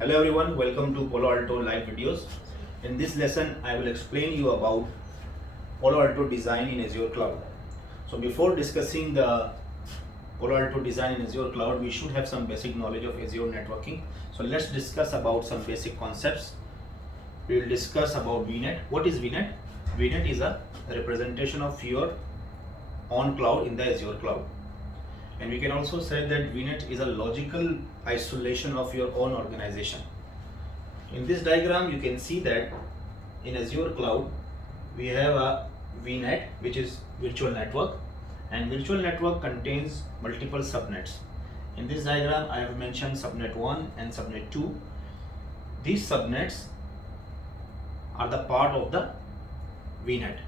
Hello everyone, welcome to Palo Alto live videos. In this lesson, I will explain you about Palo Alto design in Azure Cloud. So before discussing the Palo Alto design in Azure Cloud, we should have some basic knowledge of Azure networking. So let's discuss about some basic concepts. We will discuss about VNet. What is VNet? VNet is a representation of your on cloud in the Azure Cloud. And we can also say that VNet is a logical isolation of your own organization. In this diagram, you can see that in Azure Cloud, we have a VNet, which is virtual network, and virtual network contains multiple subnets. In this diagram, I have mentioned subnet 1 and subnet 2. These subnets are the part of the VNet,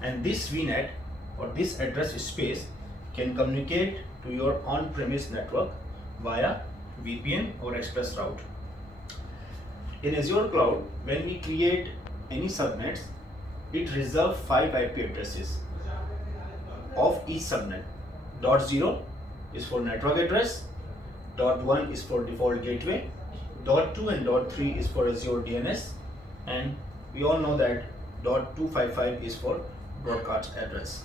and this VNet or this address space can communicate to your on-premise network via VPN or express route. In Azure Cloud, when we create any subnets, it reserves 5 IP addresses of each subnet. .0 is for network address, .1 is for default gateway, .2 and .3 is for Azure DNS, and we all know that .255 is for broadcast address.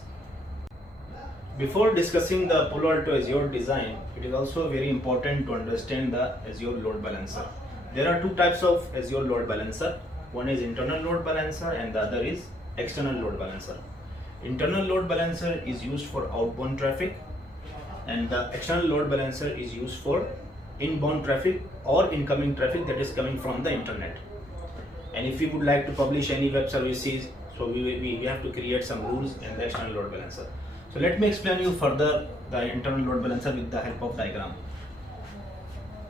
Before discussing the Palo Alto Azure design, it is also very important to understand the Azure load balancer. There are two types of Azure load balancer. One is internal load balancer and the other is external load balancer. Internal load balancer is used for outbound traffic, and the external load balancer is used for inbound traffic or incoming traffic that is coming from the internet. And if we would like to publish any web services, so we have to create some rules in the external load balancer. So let me explain you further the internal load balancer with the help of diagram.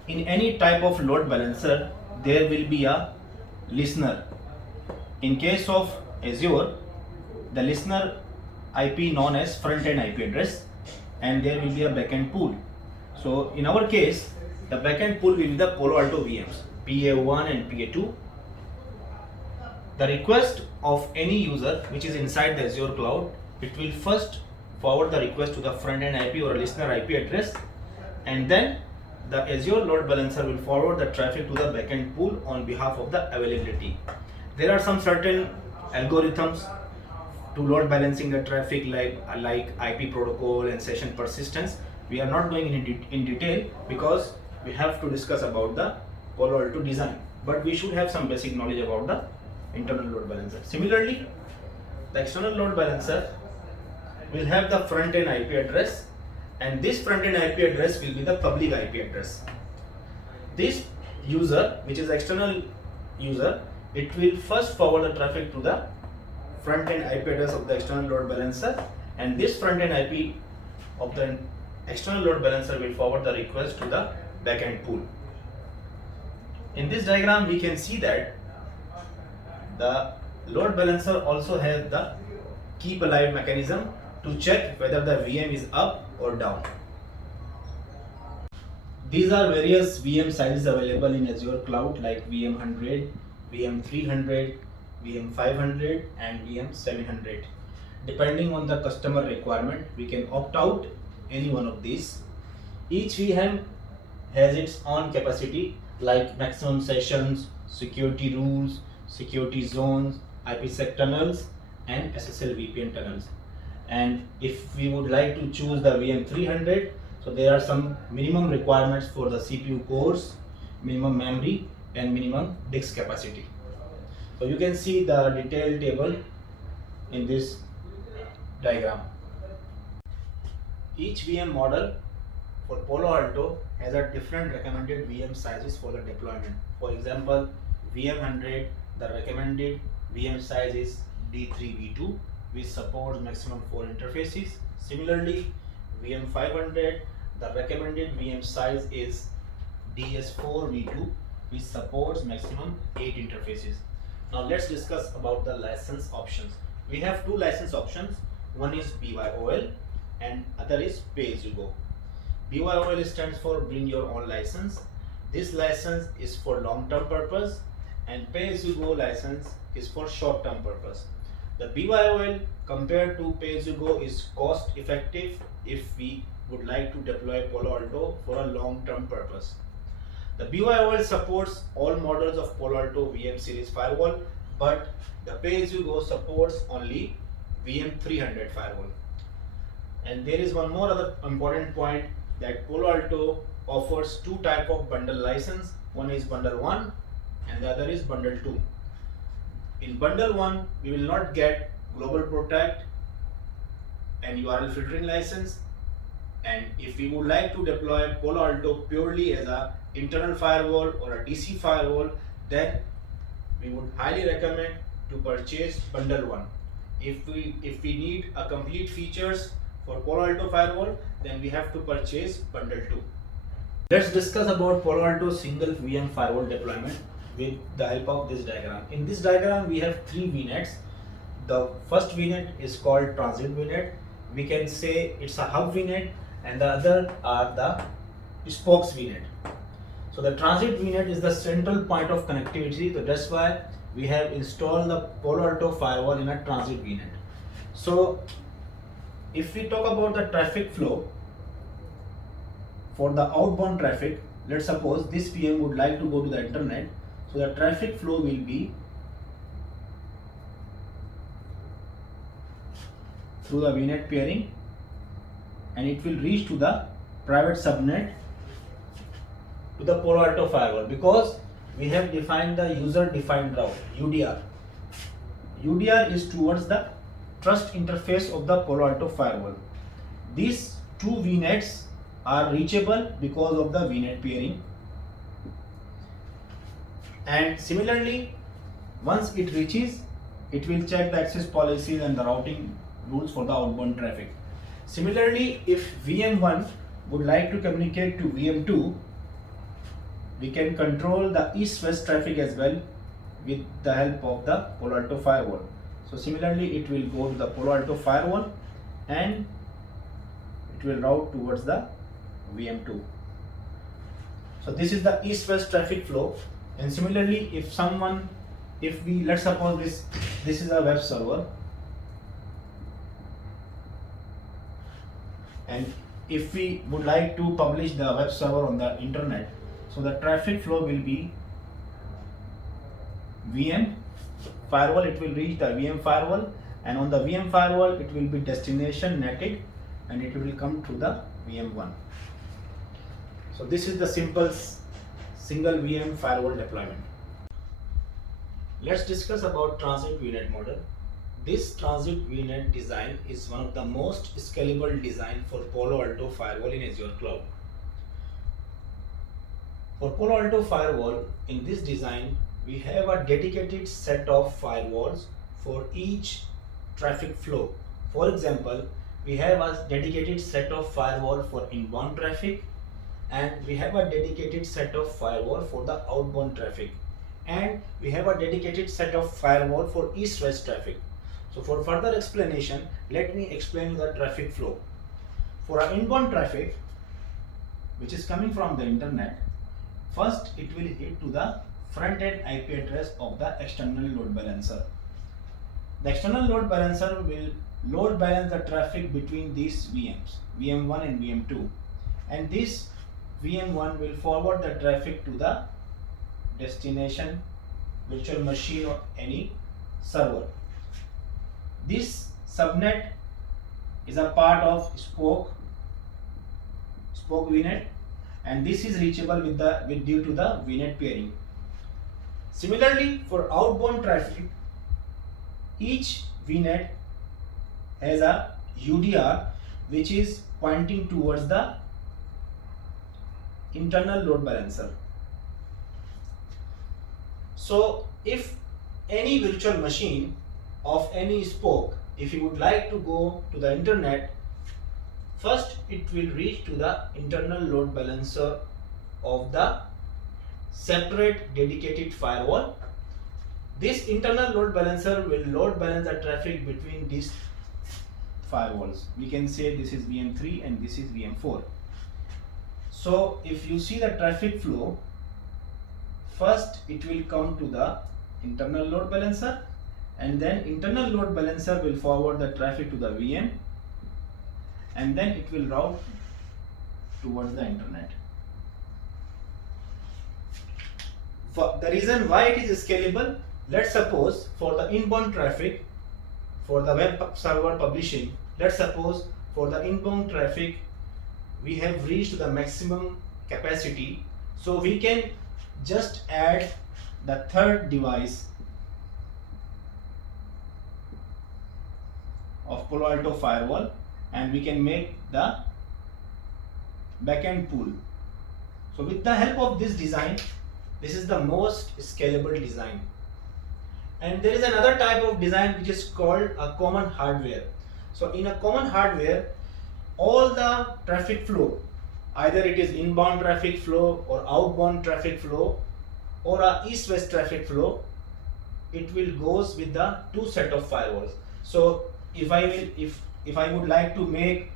In any type of load balancer, there will be a listener. In case of Azure, the listener IP known as front-end IP address, and there will be a backend pool. So in our case, the backend pool will be the Palo Alto VMs, PA1 and PA2. The request of any user which is inside the Azure cloud, it will first forward the request to the front-end IP or listener IP address, and then the Azure load balancer will forward the traffic to the backend pool on behalf of the availability. There are some certain algorithms to load balancing the traffic like IP protocol and session persistence. We are not going in detail because we have to discuss about the Palo Alto design, but we should have some basic knowledge about the internal load balancer. Similarly, the external load balancer will have the front-end IP address, and this front-end IP address will be the public IP address. This user, which is external user, it will first forward the traffic to the front-end IP address of the external load balancer, and this front-end IP of the external load balancer will forward the request to the backend pool. In this diagram, we can see that the load balancer also has the keep alive mechanism to check whether the VM is up or down. These are various VM sizes available in Azure Cloud like VM 100, VM 300, VM 500 and VM 700. Depending on the customer requirement, we can opt out any one of these. Each VM has its own capacity like maximum sessions, security rules, security zones, IPsec tunnels and SSL VPN tunnels. And if we would like to choose the VM 300, so there are some minimum requirements for the CPU cores, minimum memory and minimum disk capacity. So you can see the detailed table in this diagram. Each VM model for Palo Alto has a different recommended VM sizes for the deployment. For example, VM 100, the recommended VM size is D3V2, which supports maximum 4 interfaces. Similarly, VM 500, the recommended VM size is DS4V2, which supports maximum 8 interfaces. Now let's discuss about the license options. We have two license options. One is BYOL and other is pay as you go. BYOL stands for bring your own license. This license is for long-term purpose, and pay as you go license is for short-term purpose. The BYOL compared to pay as you go is cost effective if we would like to deploy Palo Alto for a long-term purpose. The BYOL supports all models of Palo Alto VM series firewall, but the pay-as-you-go supports only VM300 firewall. And there is one more other important point, that Palo Alto offers two type of bundle license. One is bundle 1 and the other is bundle 2. In bundle 1, we will not get Global Protect and URL filtering license. And if we would like to deploy Palo Alto purely as a internal firewall or a DC firewall, then we would highly recommend to purchase bundle 1. If we need a complete features for Palo Alto firewall, then we have to purchase bundle 2. Let's discuss about Palo Alto single VM firewall deployment with the help of this diagram. In this diagram, we have three VNets. The first VNet is called transit VNet. We can say it's a hub VNet, and the other are the spokes VNet. So the transit VNet is the central point of connectivity. So that's why we have installed the Palo Alto firewall in a transit VNet. So if we talk about the traffic flow for the outbound traffic, let's suppose this VM would like to go to the internet. So the traffic flow will be through the VNet peering, and it will reach to the private subnet to the Palo Alto firewall, because we have defined the user defined route, UDR. UDR is towards the trust interface of the Palo Alto firewall. These two VNets are reachable because of the VNet peering. And similarly, once it reaches, it will check the access policies and the routing rules for the outbound traffic. Similarly, if VM1 would like to communicate to VM2, we can control the east-west traffic as well with the help of the Palo Alto firewall. So similarly, it will go to the Palo Alto firewall and it will route towards the VM2. So this is the east-west traffic flow. And similarly, if we let's suppose this is a web server, and if we would like to publish the web server on the internet, so the traffic flow will be VM firewall, it will reach the VM firewall, and on the VM firewall it will be destination netted and it will come to the VM1. So this is the simple single VM firewall deployment. Let's discuss about transit VNet model. This transit VNet design is one of the most scalable design for Palo Alto firewall in Azure cloud. For Palo Alto firewall, in this design, we have a dedicated set of firewalls for each traffic flow. For example, we have a dedicated set of firewall for inbound traffic, and we have a dedicated set of firewall for the outbound traffic, and we have a dedicated set of firewall for east-west traffic. So for further explanation, let me explain the traffic flow. For our inbound traffic, which is coming from the internet, first it will hit to the front-end IP address of the external load balancer. The external load balancer will load balance the traffic between these VMs, VM1 and VM2, and this VM1 will forward the traffic to the destination virtual machine or any server. This subnet is a part of spoke VNet, and this is reachable with due to the VNet peering. Similarly, for outbound traffic, each VNet has a UDR which is pointing towards the internal load balancer. So if any virtual machine of any spoke, if you would like to go to the internet, first it will reach to the internal load balancer of the separate dedicated firewall. This internal load balancer will load balance the traffic between these firewalls. We can say this is VM3 and this is VM4. So if you see the traffic flow, first it will come to the internal load balancer, and then internal load balancer will forward the traffic to the VM, and then it will route towards the internet. For the reason why it is scalable, let's suppose for the inbound traffic, for the web server publishing, let's suppose for the inbound traffic we have reached the maximum capacity, so we can just add the third device of Palo Alto firewall and we can make the backend pool. So with the help of this design, this is the most scalable design. And there is another type of design which is called a common hardware. So in a common hardware, all the traffic flow, either it is inbound traffic flow or outbound traffic flow or a east-west traffic flow, it will goes with the two set of firewalls. So if I would like to make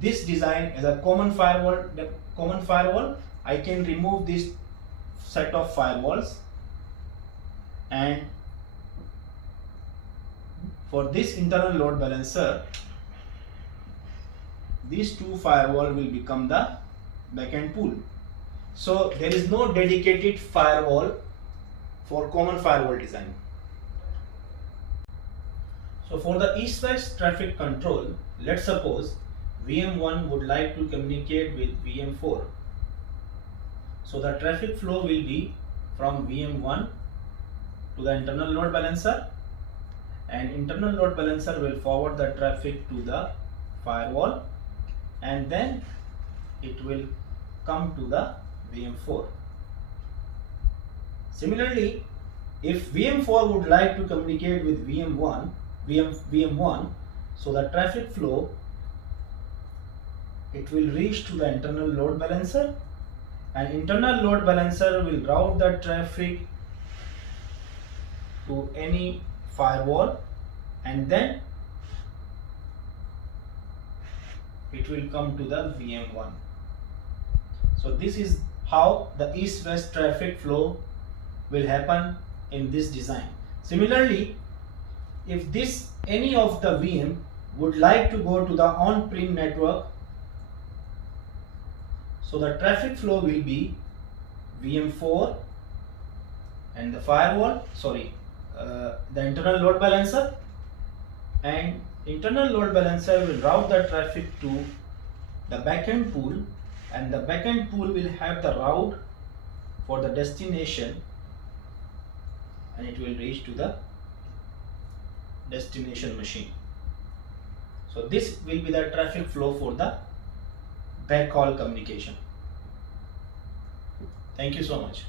this design as a common firewall, I can remove this set of firewalls, and for this internal load balancer, these two firewall will become the backend pool. So there is no dedicated firewall for common firewall design. So for the east-west traffic control, let's suppose VM1 would like to communicate with VM4. So the traffic flow will be from VM1 to the internal load balancer, and internal load balancer will forward the traffic to the firewall, and then it will come to the VM4. Similarly, if VM4 would like to communicate with VM1, so the traffic flow, it will reach to the internal load balancer, and internal load balancer will route the traffic to any firewall, and then it will come to the VM1. So this is how the east-west traffic flow will happen in this design. Similarly, if any of the VM would like to go to the on-prem network, so the traffic flow will be VM4 and the firewall, the internal load balancer, and internal load balancer will route the traffic to the backend pool, and the backend pool will have the route for the destination, and it will reach to the destination machine. So this will be the traffic flow for the backhaul communication. Thank you so much.